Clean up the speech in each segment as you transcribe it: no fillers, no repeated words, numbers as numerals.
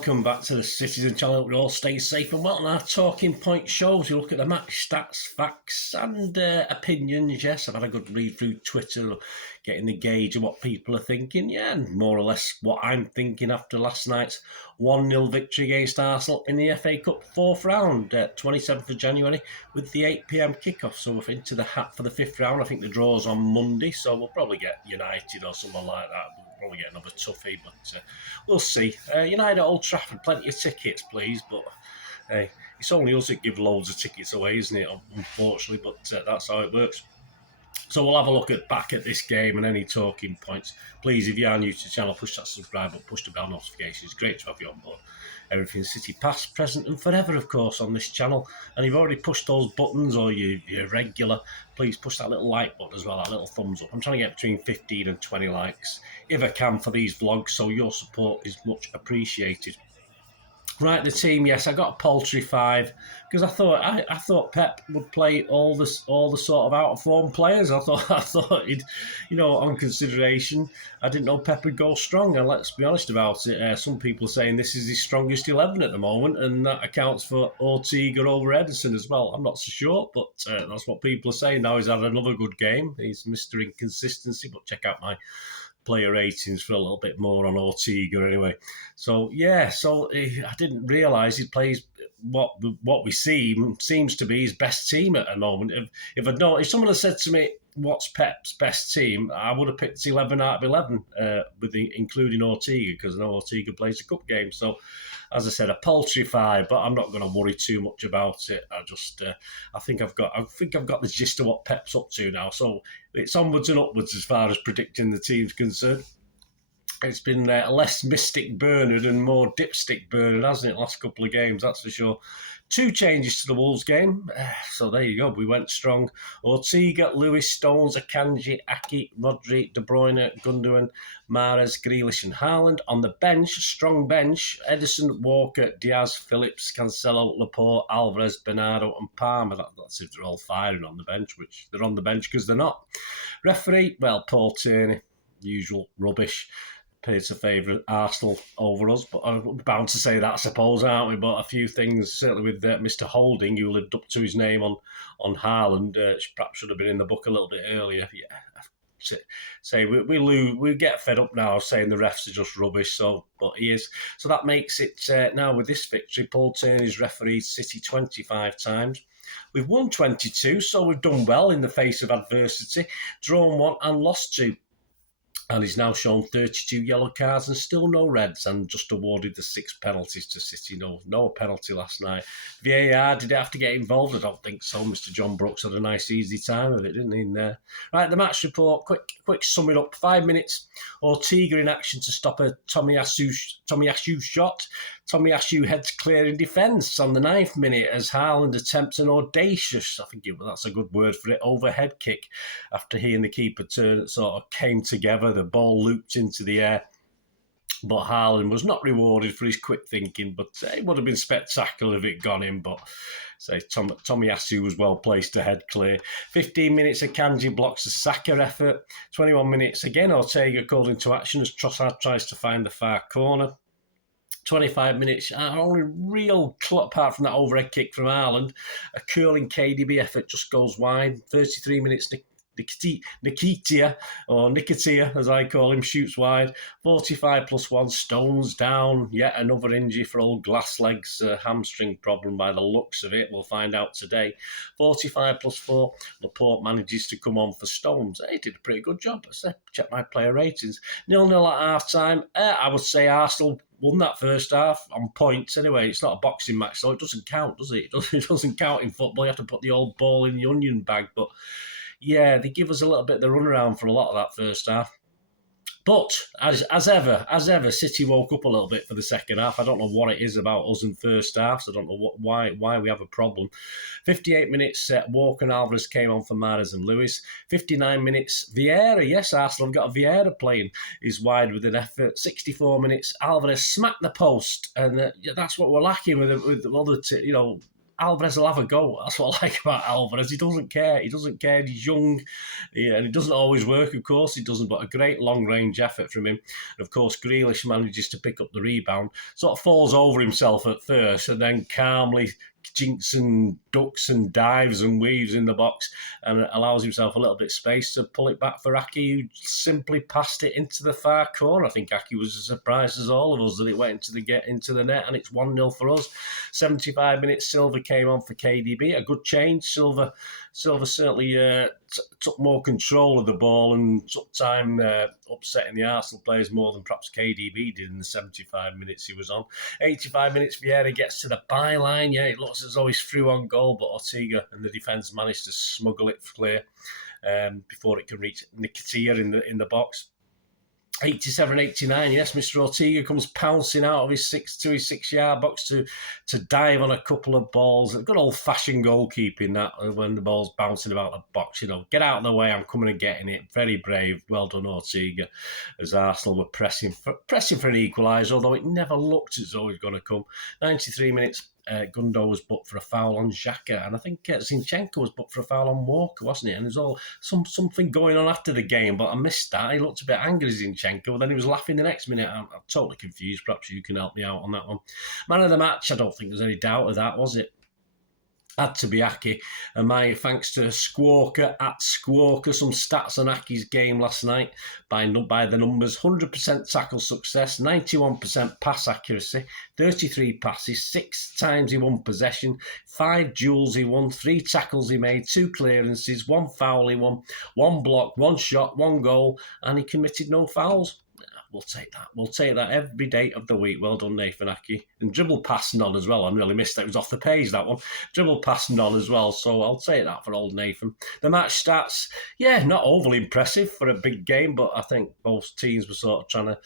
welcome back to the Citizen channel. We all stay safe and well on our talking point shows. We look at the match stats, facts and opinions. Yes, I've had a good read through Twitter, getting the gauge of what people are thinking. Yeah, and more or less what I'm thinking after last night's 1-0 victory against Arsenal in the FA Cup fourth round, 27th of January, with the 8 p.m. kickoff. So we're into the hat for the fifth round. I think the draw's on Monday, so we'll probably get United or someone like that. We'll probably get another toughie, but we'll see. United at Old Trafford, plenty of tickets, please, but it's only us that give loads of tickets away, isn't it? Unfortunately, but that's how it works. So we'll have a look back at this game and any talking points. Please, if you are new to the channel, push that subscribe button, push the bell notifications. It's great to have you on board. Everything City past, present and forever, of course, on this channel. And if you've already pushed those buttons or you're regular, please push that little like button as well, that little thumbs up. I'm trying to get between 15 and 20 likes, if I can, for these vlogs, so your support is much appreciated. Right, the team, yes, I got a paltry 5 because I thought Pep would play all the sort of out of form players. I thought he'd, on consideration, I didn't know Pep would go strong. And let's be honest about it, some people are saying this is his strongest 11 at the moment, and that accounts for Ortega over Ederson as well. I'm not so sure, but that's what people are saying. Now he's had another good game. He's Mr. Inconsistency, but check out my player ratings for a little bit more on Ortega anyway. So yeah, I didn't realise he plays what we see seems to be his best team at the moment. If someone had said to me what's Pep's best team, I would have picked 11 out of 11 including Ortega, because I know Ortega plays a cup game. So as I said, a paltry 5, but I'm not going to worry too much about it. I think I've got the gist of what Pep's up to now. So it's onwards and upwards as far as predicting the team's concerned. It's been less Mystic Bernard and more Dipstick Bernard, hasn't it, last couple of games, that's for sure. 2 changes to the Wolves game. So there you go, we went strong. Ortega, Lewis, Stones, Akanji, Aki, Rodri, De Bruyne, Gundogan, Mahrez, Grealish and Haaland. On the bench, strong bench, Ederson, Walker, Diaz, Phillips, Cancelo, Laporte, Alvarez, Bernardo and Palmer. That's if they're all firing on the bench, which they're on the bench because they're not. Referee, well, Paul Tierney, usual rubbish. Appears to favour Arsenal over us, but I'm bound to say that, I suppose, aren't we? But a few things, certainly with Mr. Holding, who lived up to his name on Haaland, perhaps should have been in the book a little bit earlier. Yeah, say we get fed up now saying the refs are just rubbish. But he is. So that makes it now with this victory, Paul Tierney's refereed City 25 times. We've won 22, so we've done well in the face of adversity. Drawn 1 and lost 2. And he's now shown 32 yellow cards and still no reds, and just awarded the 6 penalties to City. No penalty last night. VAR, did it have to get involved? I don't think so. Mr. John Brooks had a nice, easy time of it, didn't he? Right, the match report, quick sum it up. 5 minutes, Ortega in action to stop a Tomiyasu shot. Tomiyasu heads clear in defence on the 9th minute as Haaland attempts an audacious, I think that's a good word for it, overhead kick after he and the keeper sort of came together. The ball looped into the air, but Haaland was not rewarded for his quick thinking, but it would have been spectacular if it gone in, but Tomiyasu was well placed to head clear. 15 minutes, Akanji blocks a Saka effort. 21 minutes, again Ortega called into action as Trossard tries to find the far corner. 25 minutes, only real apart from that overhead kick from Haaland, a curling KDB effort just goes wide. 33 minutes, Nikitia, as I call him, shoots wide. 45 plus 1, Stones down. Yet another injury for old glass legs, hamstring problem by the looks of it. We'll find out today. 45 plus 4, Laporte manages to come on for Stones. He did a pretty good job. Check my player ratings. 0-0 at half time. I would say Arsenal won that first half on points anyway. It's not a boxing match, so it doesn't count, does it? It doesn't count in football. You have to put the old ball in the onion bag. But yeah, they give us a little bit of the runaround for a lot of that first half. But as ever, City woke up a little bit for the second half. I don't know what it is about us in first halves. I don't know why we have a problem. 58 minutes, Walker and Alvarez came on for Mahrez and Lewis. 59 minutes, Vieira. Yes, Arsenal have got a Vieira playing. He's wide with an effort. 64 minutes, Alvarez smacked the post, and that's what we're lacking with other Alvarez will have a go. That's what I like about Alvarez. He doesn't care. He doesn't care. He's young, and it doesn't always work, of course. He doesn't, but a great long-range effort from him. And, of course, Grealish manages to pick up the rebound, sort of falls over himself at first, and then calmly jinks and ducks and dives and weaves in the box and allows himself a little bit of space to pull it back for Aki, who simply passed it into the far corner. I think Aki was as surprised as all of us that it went into the net, and it's 1-0 for us. 75 minutes, Silva came on for KDB. A good change. Silva certainly took more control of the ball and took time upsetting the Arsenal players more than perhaps KDB did in the 75 minutes he was on. 85 minutes, Vieira gets to the byline. Yeah, it looks as though he's through on goal, but Ortega and the defence managed to smuggle it clear before it can reach Nketiah in the box. 87, 89, yes, Mr. Ortega comes pouncing out of his 6-yard box to dive on a couple of balls. Good old-fashioned goalkeeping, that, when the ball's bouncing about the box. Get out of the way, I'm coming and getting it. Very brave. Well done, Ortega, as Arsenal were pressing for an equaliser, although it never looked as though it was going to come. 93 minutes, Gundo was booked for a foul on Xhaka, and I think Zinchenko was booked for a foul on Walker, wasn't it? And there's all something going on after the game, but I missed that. He looked a bit angry, Zinchenko, but then he was laughing the next minute. I'm totally confused. Perhaps you can help me out on that one. Man of the match, I don't think there's any doubt of that, was it? Had to be Aki, and my thanks to Squawker at Squawker. Some stats on Aki's game last night by the numbers: 100% tackle success, 91% pass accuracy, 33 passes, 6 times he won possession, 5 duels he won, 3 tackles he made, 2 clearances, 1 foul he won, 1 block, 1 shot, 1 goal, and he committed no fouls. We'll take that. We'll take that every day of the week. Well done, Nathan Aki. And dribble pass none as well. I really missed that. It was off the page, that one. Dribble pass none as well. So I'll take that for old Nathan. The match stats, yeah, not overly impressive for a big game, but I think both teams were sort of trying to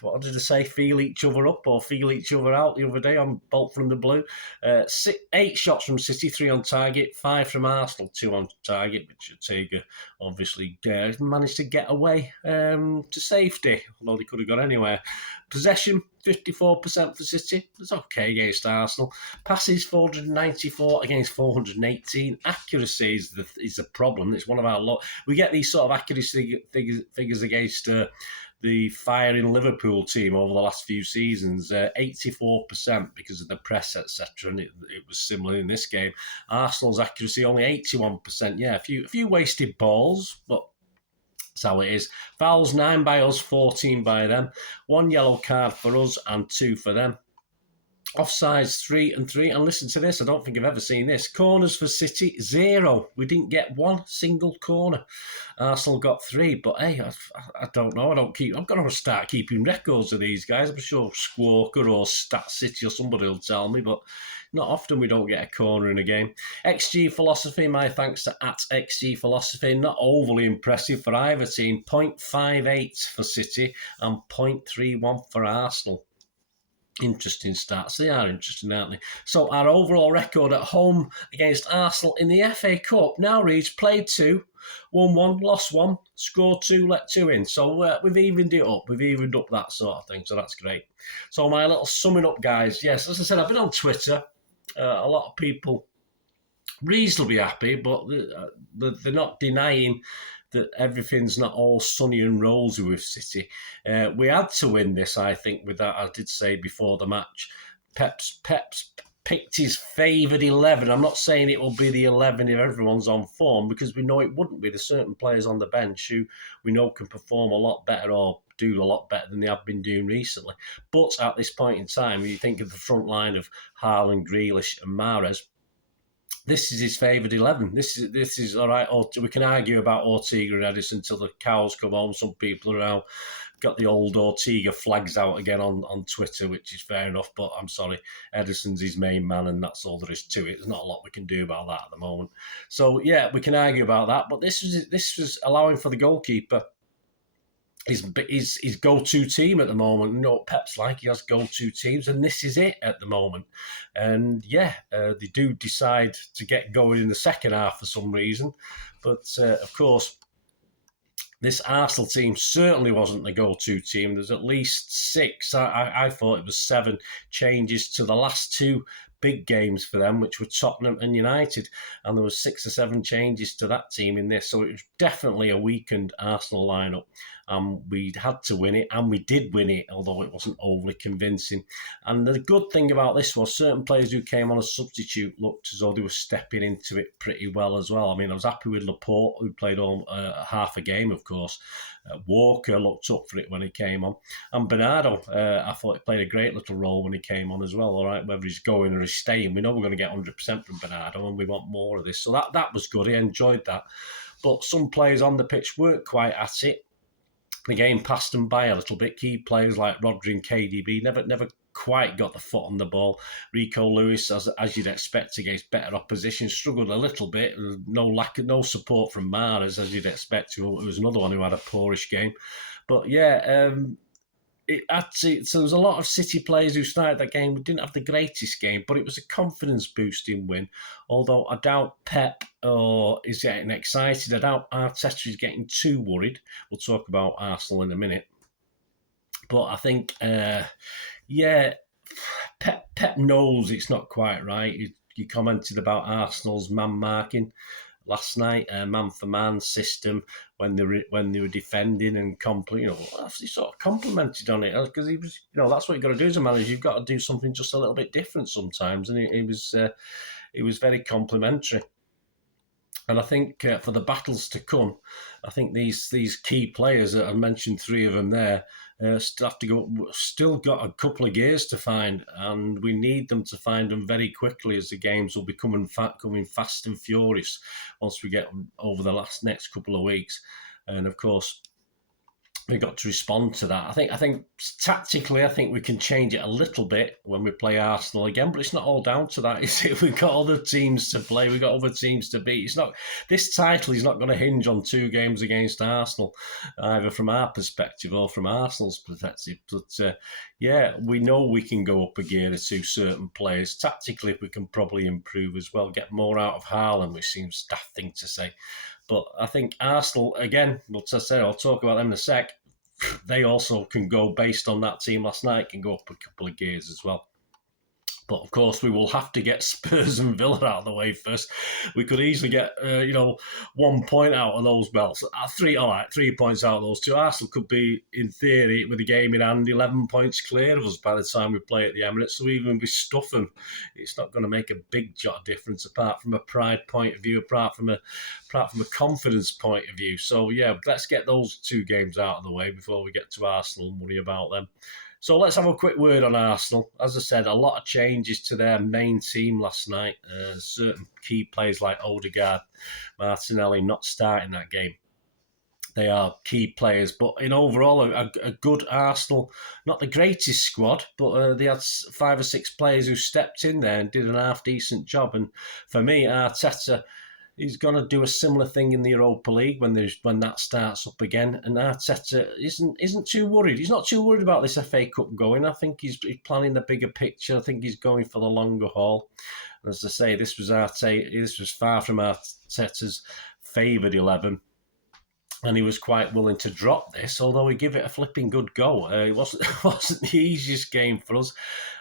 what did I say? Feel each other up or feel each other out the other day on Bolt from the Blue. 8 shots from City, 3 on target, 5 from Arsenal, 2 on target, which Ortega obviously managed to get away to safety, although they could have got anywhere. Possession, 54% for City. It's okay against Arsenal. Passes, 494 against 418. Accuracy is the problem. It's one of our we get these sort of accuracy figures against the firing Liverpool team over the last few seasons, 84% because of the press, etc. And it was similar in this game. Arsenal's accuracy only 81%. Yeah, a few wasted balls, but that's how it is. Fouls 9 by us, 14 by them. 1 yellow card for us and 2 for them. Offsides 3 and 3. And listen to this, I don't think I've ever seen this. Corners for City, 0. We didn't get 1 single corner. Arsenal got 3, but hey, I don't know. I'm going to start keeping records of these guys. I'm sure Squawker or Stat City or somebody will tell me, but not often we don't get a corner in a game. XG Philosophy, my thanks to @XG Philosophy. Not overly impressive for either team. 0.58 for City and 0.31 for Arsenal. Interesting stats. They are interesting, aren't they? So our overall record at home against Arsenal in the FA Cup now reads: played 2, won 1, lost 1, scored 2, let 2 in. So we've evened it up. We've evened up that sort of thing. So that's great. So my little summing up, guys. Yes, as I said, I've been on Twitter. A lot of people reasonably happy, but they're not denying that everything's not all sunny and rosy with City. We had to win this, I think, with that. I did say before the match, Pep's picked his favoured 11. I'm not saying it will be the 11 if everyone's on form, because we know it wouldn't be. There's certain players on the bench who we know can perform a lot better or do a lot better than they have been doing recently. But at this point in time, you think of the front line of Haaland, Grealish and Mahrez, this is his favoured 11. This is all right. We can argue about Ortega and Edison until the cows come home. Some people are now got the old Ortega flags out again on Twitter, which is fair enough. But I'm sorry, Edison's his main man, and that's all there is to it. There's not a lot we can do about that at the moment. So yeah, we can argue about that. But this was allowing for the goalkeeper his go-to team at the moment. You know what Pep's like, he has go-to teams, and this is it at the moment. And yeah, they do decide to get going in the second half for some reason. But of course, this Arsenal team certainly wasn't the go-to team. There's at least 6, I thought it was 7 changes to the last 2 big games for them, which were Tottenham and United. And there was 6 or 7 changes to that team in this. So it was definitely a weakened Arsenal lineup. We had to win it, and we did win it, although it wasn't overly convincing. And the good thing about this was certain players who came on as substitute looked as though they were stepping into it pretty well as well. I mean, I was happy with Laporte, who played half a game, of course. Walker looked up for it when he came on. And Bernardo, I thought he played a great little role when he came on as well. All right, whether he's going or he's staying, we know we're going to get 100% from Bernardo, and we want more of this. So that was good. I enjoyed that. But some players on the pitch weren't quite at it. The game passed them by a little bit. Key players like Rodri and KDB never quite got the foot on the ball. Rico Lewis, as you'd expect against better opposition, struggled a little bit. No support from Mahrez, as you'd expect. Who was another one who had a poorish game. But yeah, so there was a lot of City players who started that game who didn't have the greatest game, but it was a confidence-boosting win. Although I doubt Pep is getting excited. I doubt Arteta is getting too worried. We'll talk about Arsenal in a minute. But I think, Pep knows it's not quite right. You commented about Arsenal's man marking last night, man-for-man system when they were defending and he sort of complimented on it because he was, that's what you've got to do as a manager. You've got to do something just a little bit different sometimes, and he was very complimentary. And I think for the battles to come, I think these key players that I mentioned, 3 of them there, still got a couple of gears to find, and we need them to find them very quickly as the games will be coming fast and furious once we get over the next couple of weeks. And of course, we've got to respond to that. I think tactically, I think we can change it a little bit when we play Arsenal again, but it's not all down to that, is it? We've got other teams to play. We've got other teams to beat. This title is not going to hinge on 2 games against Arsenal, either from our perspective or from Arsenal's perspective. But we know we can go up a gear or 2 certain players. Tactically, we can probably improve as well, get more out of Haaland, which seems a daft thing to say. But I think Arsenal, again, I'll talk about them in a sec. They also can go, based on that team last night, can go up a couple of gears as well. But of course, we will have to get Spurs and Villa out of the way first. We could easily get, 1 point out of those belts. 3 points out of those 2. Arsenal could be, in theory, with the game in hand, 11 points clear of us by the time we play at the Emirates. So even if we stuff them, it's not going to make a big jot of difference, apart from a pride point of view, apart from a confidence point of view. So yeah, let's get those 2 games out of the way before we get to Arsenal and worry about them. So let's have a quick word on Arsenal. As I said, a lot of changes to their main team last night. Certain key players like Odegaard, Martinelli not starting that game. They are key players, but in overall, a good Arsenal, not the greatest squad, but they had 5 or 6 players who stepped in there and did an half-decent job. And for me, Arteta, he's going to do a similar thing in the Europa League when that starts up again. And Arteta isn't too worried. He's not too worried about this FA Cup going. I think he's planning the bigger picture. I think he's going for the longer haul. And as I say, this was far from Arteta's favoured 11. And he was quite willing to drop this, although he gave it a flipping good go. It wasn't the easiest game for us.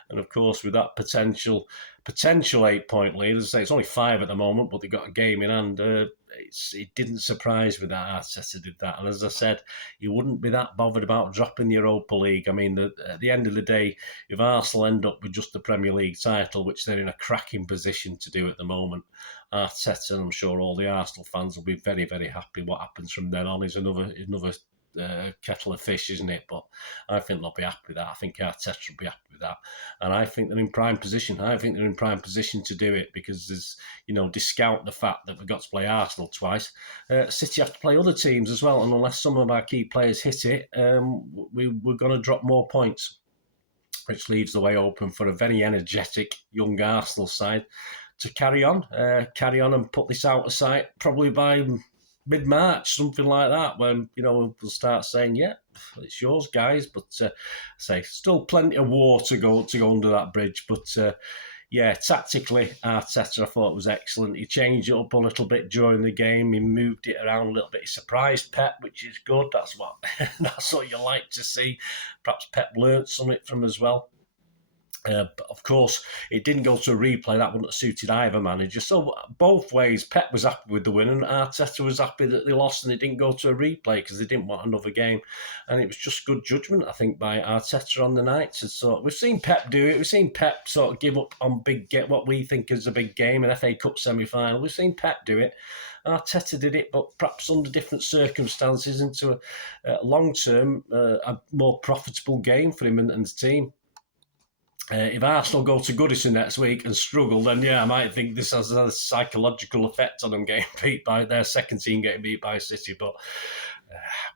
And of course, with that potential 8-point lead, as I say, it's only 5 at the moment, but they got a game in hand. It didn't surprise me that Arteta did that. And as I said, he wouldn't be that bothered about dropping the Europa League. I mean, at the end of the day, if Arsenal end up with just the Premier League title, which they're in a cracking position to do at the moment, Arteta, and I'm sure all the Arsenal fans will be very, very happy. What happens from then on is another kettle of fish, isn't it? But I think they'll be happy with that. I think Arteta will be happy with that, and I think they're in prime position. I think they're in prime position to do it because there's, discount the fact that we've got to play Arsenal twice. City have to play other teams as well, and unless some of our key players hit it, we're going to drop more points, which leaves the way open for a very energetic young Arsenal side to carry on and put this out of sight probably by mid-March, something like that, when we'll start saying, yeah, it's yours, guys. But still plenty of war to go under that bridge. But tactically, Arteta, I thought was excellent. He changed it up a little bit during the game. He moved it around a little bit. He surprised Pep, which is good. That's what you like to see. Perhaps Pep learnt something from as well. But of course, it didn't go to a replay. That wouldn't have suited either manager. So both ways, Pep was happy with the win, and Arteta was happy that they lost and it didn't go to a replay because they didn't want another game. And it was just good judgment, I think, by Arteta on the night. So we've seen Pep do it. We've seen Pep sort of give up on what we think is a big game, an FA Cup semi-final. We've seen Pep do it. Arteta did it, but perhaps under different circumstances, into a long-term, a more profitable game for him and the team. If Arsenal go to Goodison next week and struggle, then I might think this has a psychological effect on them getting beat by their second team getting beat by City. But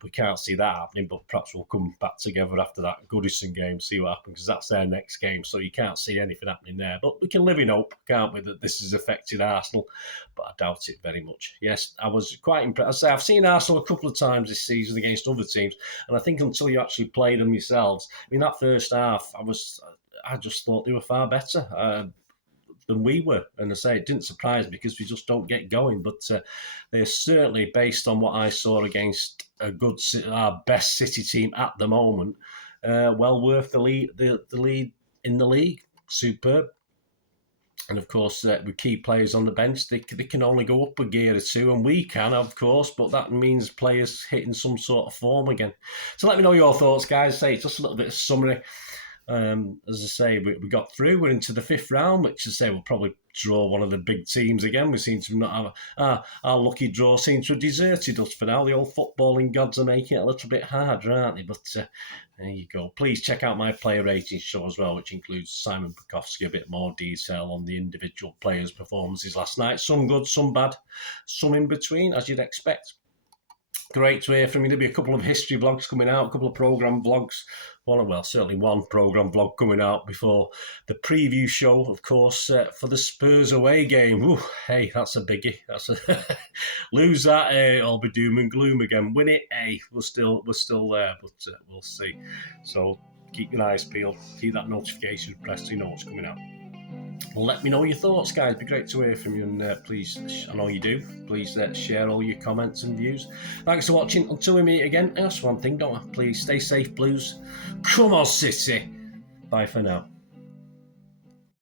we can't see that happening. But perhaps we'll come back together after that Goodison game, see what happens, because that's their next game. So you can't see anything happening there. But we can live in hope, can't we, that this has affected Arsenal? But I doubt it very much. Yes, I was quite impressed. I've seen Arsenal a couple of times this season against other teams, and I think until you actually play them yourselves, that first half, I just thought they were far better than we were. And I say it didn't surprise me because we just don't get going. But they're certainly, based on what I saw against our best City team at the moment, well worth the lead in the league. Superb. And of course, with key players on the bench, they can only go up a gear or two, and we can, of course, but that means players hitting some sort of form again. So let me know your thoughts, guys. Say just a little bit of summary. As I say, we got through. We're into the fifth round, which I say we'll probably draw one of the big teams again. We seem to not have our lucky draw seems to have deserted us for now. The old footballing gods are making it a little bit harder, aren't they? But there you go. Please check out my player rating show as well, which includes Simon Bukowski, a bit more detail on the individual players' performances last night. Some good, some bad, some in between, as you'd expect. Great to hear from you. There'll be a couple of history vlogs coming out, a couple of programme vlogs. Certainly one programme vlog coming out before the preview show, of course, for the Spurs away game. Ooh, hey, that's a biggie. Lose that, I'll be doom and gloom again. Win it, we're still there, but we'll see. So keep your eyes peeled, keep that notification pressed so you know what's coming out. Well, let me know your thoughts, guys. It'd be great to hear from you, and please, I know you do, please share all your comments and views. Thanks for watching. Until we meet again, that's one thing, don't I? Please stay safe, Blues. Come on, City. Bye for now.